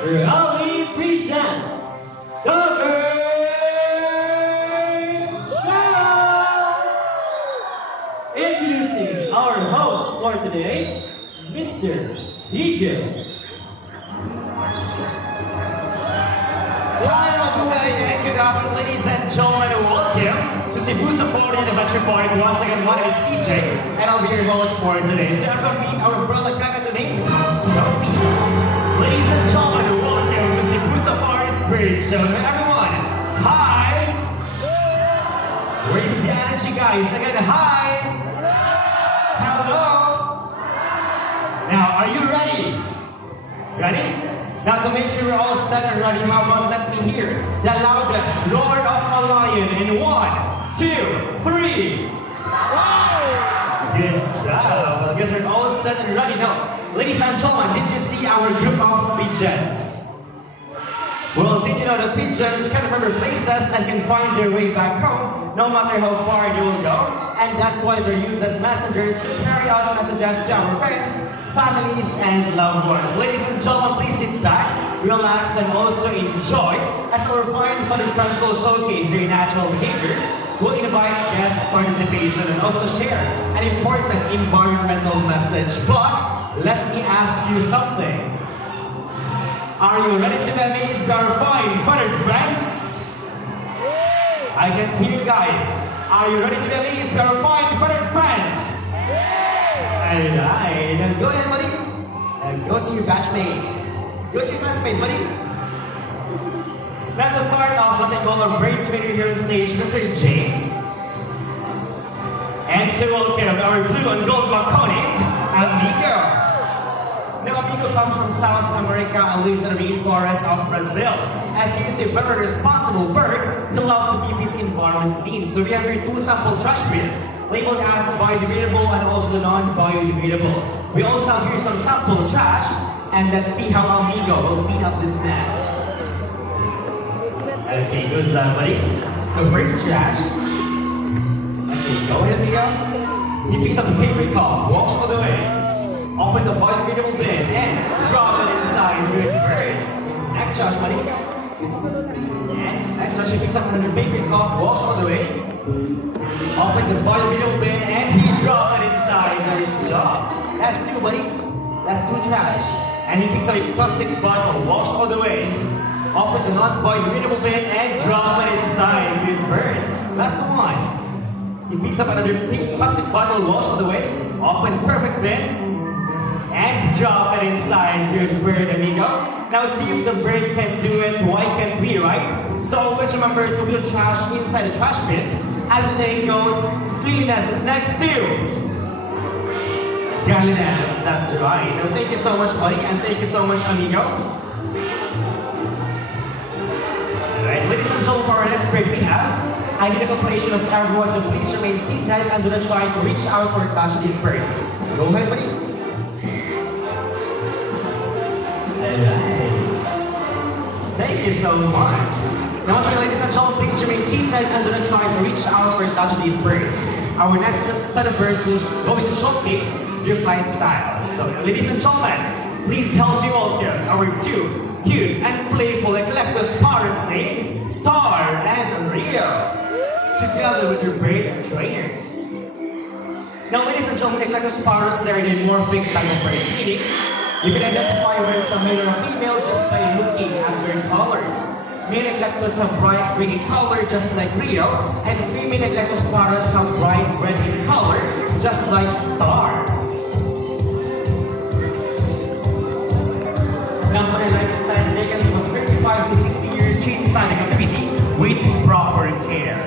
proudly present the Bird Show! Introducing our host for today, Mr. DJ. Good afternoon, ladies and gentlemen, and welcome to Cebu Safari and Adventure Park. Once again, my name is DJ, and I'll be your host for today. So everyone meet our brother Kaka today, Sophie. Ladies and gentlemen, welcome to Cebu Safari Spirit Show. Everyone, hi! Where's the energy, guys? Again, hi! Hello! Now, are you ready? Ready? Now to make sure we're all set and ready, how about let me hear the loudest roar of a lion in 1, 2, 3. Wow! Good job. Well, I guess we're all set and ready now. Ladies and gentlemen, did you see our group of pigeons? Well, did you know that pigeons can remember places and can find their way back home no matter how far you will go? And that's why they're used as messengers to carry out messages to our friends, families, and loved ones. Ladies and gentlemen, please sit back, relax, and also enjoy as our fine fun friends will showcase their natural behaviors, will invite guest participation, and also share an important environmental message. But let me ask you something. Are you ready to be amazed by our fine fun friends? I can hear you guys. Are you ready to be amazed by our fine fun friends? Alright, now go ahead, buddy. And go to your batchmates. Go to your classmate, buddy. Now to start off, let me call our brave trainer here on stage, Mr. James. And to welcome our blue and gold Makoni, Amigo. Now, Amigo comes from South America and lives in the rainforest of Brazil. As he is a very responsible bird, he loves to keep his environment clean. So we have here 2 sample trash bins labeled as biodegradable and also the non-biodegradable. We also have here some sample trash, and let's see how Amigo will clean up this mess. Okay, good luck, buddy. So first trash. Okay, go ahead, Amigo. He picks up the paper cup, walks all the way. Open the biodegradable bin and drop it inside. Good bird. Next trash, buddy. And next trash, he picks up another paper cup, walks all the way. Open the biodegradable bin and he dropped it inside. Nice job. That's 2, buddy. That's 2 trash. And he picks up a plastic bottle, walks all the way. Open the non-biodegradable bin and drop it inside. Good bird. That's 1. He picks up another pink plastic bottle, walks all the way. Open perfect bin and drop it inside. Good bird, Amigo. Now see if the bird can do it, why can't we, right? So always remember to put trash inside the trash bins. As the saying goes, cleanliness is next to godliness. That's right. Now thank you so much, buddy, and thank you so much, Amigo. Alright, ladies and gentlemen, for our next break we have, I need a compilation of everyone to please remain seated and do not try to reach out or touch these birds. Go ahead, buddy. Thank you so much. Now, once again, ladies and gentlemen, please remain seated and do not try to reach out or touch these birds. Our next set of birds is going to showcase your flight style. So, ladies and gentlemen, please help me welcome our 2 cute and playful eclectus parrots named Star and Rio, together with your bird trainers. Now, ladies and gentlemen, eclectus parrots, they're the morphic type of birds, meaning you can identify whether it's a male or female just by looking at their colors. Male eclectus have bright green color just like Rio, and female eclectus parrots have bright red in color just like Star. Now for their lifespan, they can live from 35 to 60 years inside the captivity with proper care.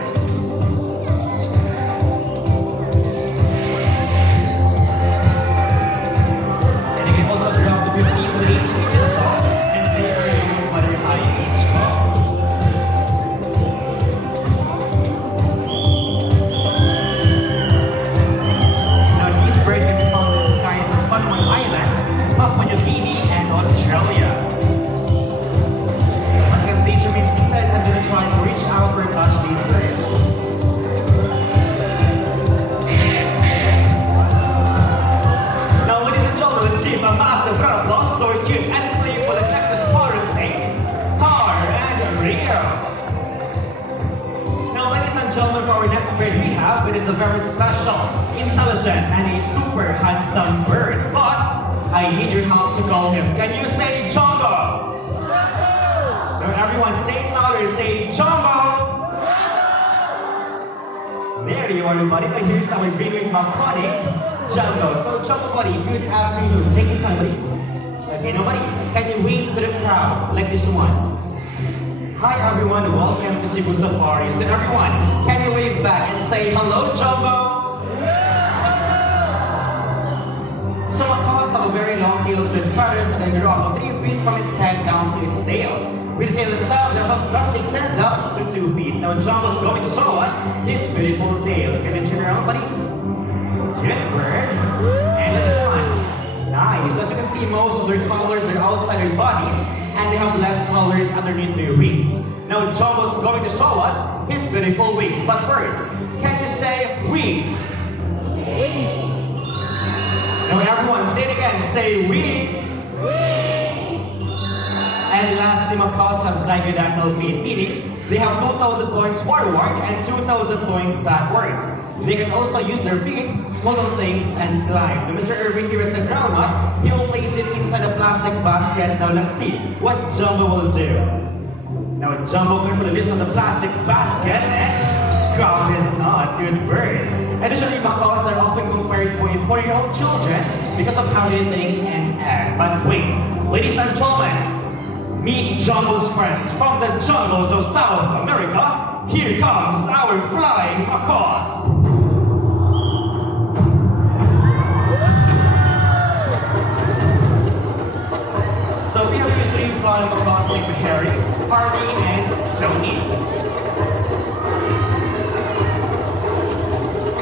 our next bird we have, it is a very special, intelligent, and a super handsome bird. But I need your help to call him. Can you say Jumbo? No, everyone say it louder. Say Jumbo. There you are, everybody. Now here's our great buddy, Jumbo. So Jumbo, buddy, good afternoon. Take your time, buddy. Okay, nobody, can you wave to the crowd like this one? Hi everyone, welcome to Cebu Safari. So everyone, can you wave back and say hello, Jumbo? So macaws have a very long tail with feathers and they grow up 3 feet from its head down to its tail. With the tail itself, the hook roughly extends up to 2 feet. Now Jumbo's going to show us this beautiful tail. Can you turn around, buddy? Good bird. And this one. Nice. As you can see, most of their colors are outside their bodies and they have less colors underneath their wings. Now Jumbo's going to show us his beautiful wings. But first, can you say wings? Now everyone, say it again. Say wings. And lastly, macaws have zygodacal feet, meaning they have 2,000 points forward and 2,000 points backwards. They can also use their feet, hold on things, and climb. Now, Mr. Irving here is a groundnut. He will place it inside a plastic basket. Now let's see what Jumbo will do. Now Jumbo goes for the lids of the plastic basket and grab his nut. Good bird. Additionally, macaws are often compared to a 4-year-old children because of how they think and act. But wait, ladies and gentlemen, meet Jumbo's friends from the jungles of South America. Here comes our flying macaws. So we have here 3 flying macaws named Harry, Harvey, and Tony.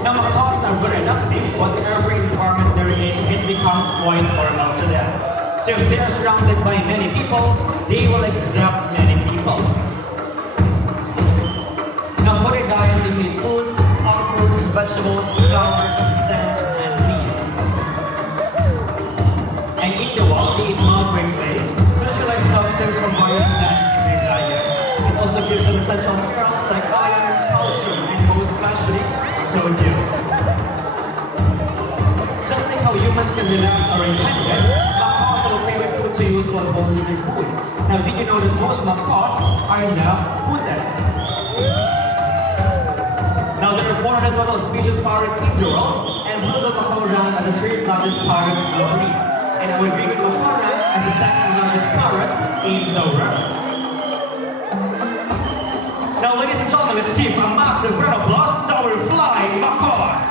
Now macaws are very adaptive, whatever environment they're in, it becomes quite normal to them. So if they are surrounded by many people, they will accept many people. Now for their diet, they eat fruits, vegetables, flowers, stems, and leaves. And in the wild, they eat mulberry clay, neutralize substances from various plants in their diet. It also gives them essential minerals like iron, calcium, and most especially, sodium. Just like how humans can relax or independent, macaws have a favorite food to use while holding their food. Now, did you know that most macaws are left-footed? Now, there are 400 total species of parrots in the world, and blue macaw rank as the 3rd largest parrots globally. And our green macaw rank as the 2nd largest parrots in the world. Now, ladies and gentlemen, let's give a massive round of applause to our flying macaws.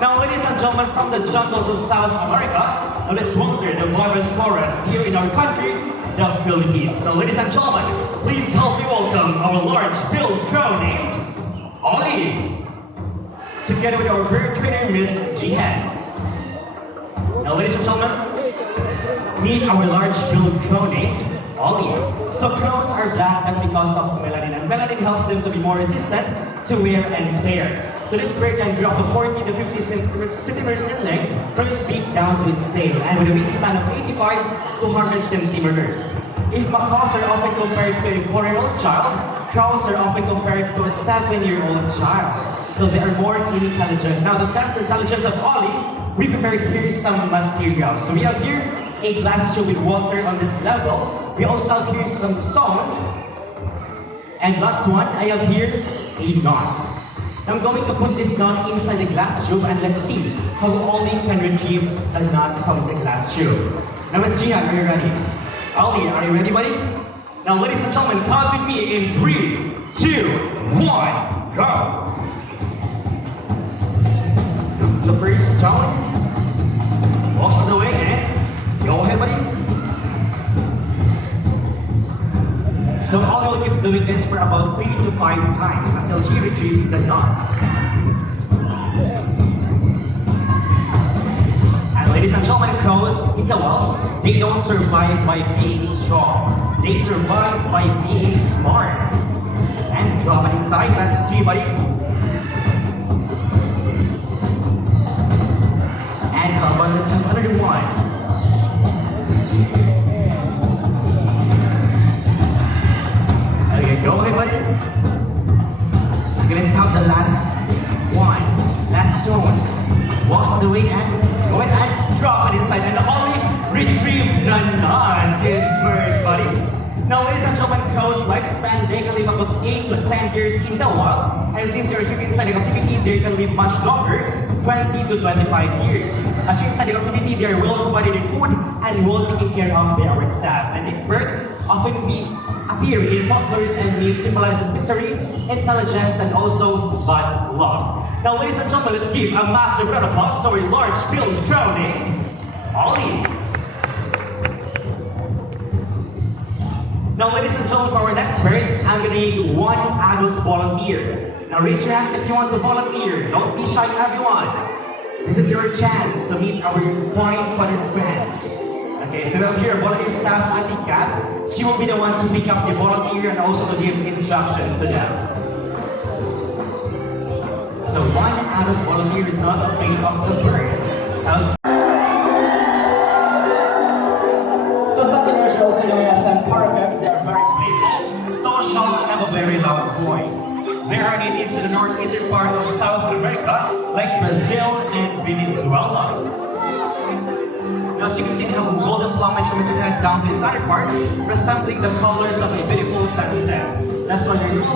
Now, ladies and gentlemen, from the jungles of South America, let's wander the vibrant forest here in our country, the Philippines. So, ladies and gentlemen, please help me welcome our large-billed crow named Ollie, together with our bird trainer, Miss Jihan. Now, ladies and gentlemen, meet our large-billed crow named Ollie. So, crows are black and because of melanin, and melanin helps them to be more resistant to wear and tear. So this bird can grow up to 40 to 50 centimeters in length from its beak down to its tail, and with a wingspan of 85 to 100 centimeters. If macaws are often compared to a 4-year-old child, crows are often compared to a 7-year-old child. So they are more intelligent. Now to test the intelligence of Ollie, we prepared here some material. So we have here a glass tube with water on this level. We also have here some songs. And last one, I have here a knot. I'm going to put this knot inside the glass tube and let's see how Ollie can retrieve the knot from the glass tube. Now let's see, are you ready? Ollie, are you ready, buddy? Now ladies and gentlemen, count with me in 3, 2, 1, go! So first stone, walks on the way and go ahead, buddy. So Ollie will keep doing this for about 3 to 5 times until he retrieves the knot. And ladies and gentlemen, crows in the wild, they don't survive by being strong. They survive by being smart. And drop it inside. Let's see, buddy. And how about this another one? the way and go ahead and drop it inside. And the only retrieve the non-inverted body. Now, ladies and gentlemen, crows lifespan, they can live about 8 to 10 years in the wild. And since you're here inside the captivity, they can live much longer, 20 to 25 years. As you're inside the captivity, they are well provided in food and well taken care of by our staff. And this bird often appear in folklores and myths, symbolizes mystery, intelligence, and also bad luck. Now, ladies and gentlemen, let's give a massive round of applause to our large-billed crow named Ollie. Now, ladies and gentlemen, for our next bird, I'm going to need one adult volunteer. Now, raise your hands if you want to volunteer. Don't be shy, everyone. This is your chance to meet our fine-footed friends. Okay, so we'll hear volunteer staff, Auntie Kath. She will be the one to pick up the volunteer and also to give instructions to them. So one adult volunteer is not afraid of the birds. So Southerners are also known as parakeets. They are very playful, social, and have a very loud voice. They are native to the northeastern part of South America, like Brazil and Venezuela. Now, as you can see, they have a golden plumage from its head down to its other parts, resembling the colors of a beautiful sunset. That's why they're